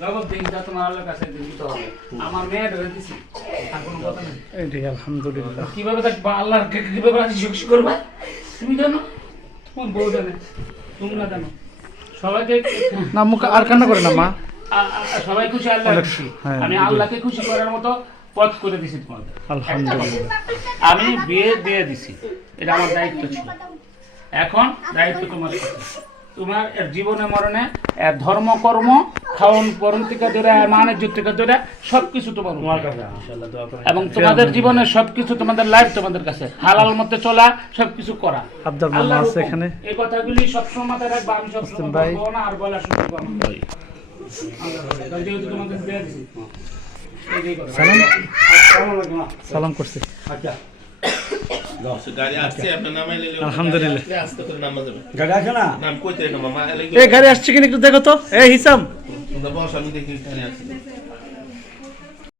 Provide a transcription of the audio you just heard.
জগৎ দিনটা তোমার আল্লাহর কাছে দিতে হবে। আমার মেয়ে ধরে দিছি, আর কোনো কথা নেই। এইটাই আলহামদুলিল্লাহ। কিভাবে থাকবা, আল্লাহকে কিভাবে রাজি খুশি করবা? তুমি জানো, তোমার বউ জানে, তুমি না জানো। সবাইকে না মুখ আর কান্না করে না মা। সবাই খুশি, আল্লাহ খুশি। হ্যাঁ, আমি আল্লাহকে খুশি করার মতো পথ করে দিছি তোমাদের। আলহামদুলিল্লাহ। আমি বিয়ে দিয়ে দিছি, এটা আমার দায়িত্ব ছিল। এখন দায়িত্ব তোমার কাছে। তোমার এর জীবনে মরণে এর ধর্ম কর্ম খাওন পরন থেকে ধরে মানের যুদ্ধ থেকে ধরে সবকিছু তোমার কাছে, এবং তোমাদের জীবনের সবকিছু তোমাদের লাইফ তোমাদের কাছে হালাল মতে চলা, সবকিছু করা। আব্দুল মামা আল্লাহর আছে হুকুম। এখানে। এই কথাগুলি সবসময় মাথায় রাখবা। আমি সবসময় ভাই। বলবো না, আর বলা শুনতে পাবো না। যেহেতু তোমাদের দিয়ে দিছি, এই করো। সালাম করছি। গাড়ি আসছে আপনার নামে আলহামদুলিল্লাহ। আস্তে করে নাম যাবে গাড়ি আছে না? নাম কইতে না মামা এই গাড়ি আসছে কিনা একটু দেখো তো। এই হিসাম তোমরা বস আমি দেখি গাড়ি আসছে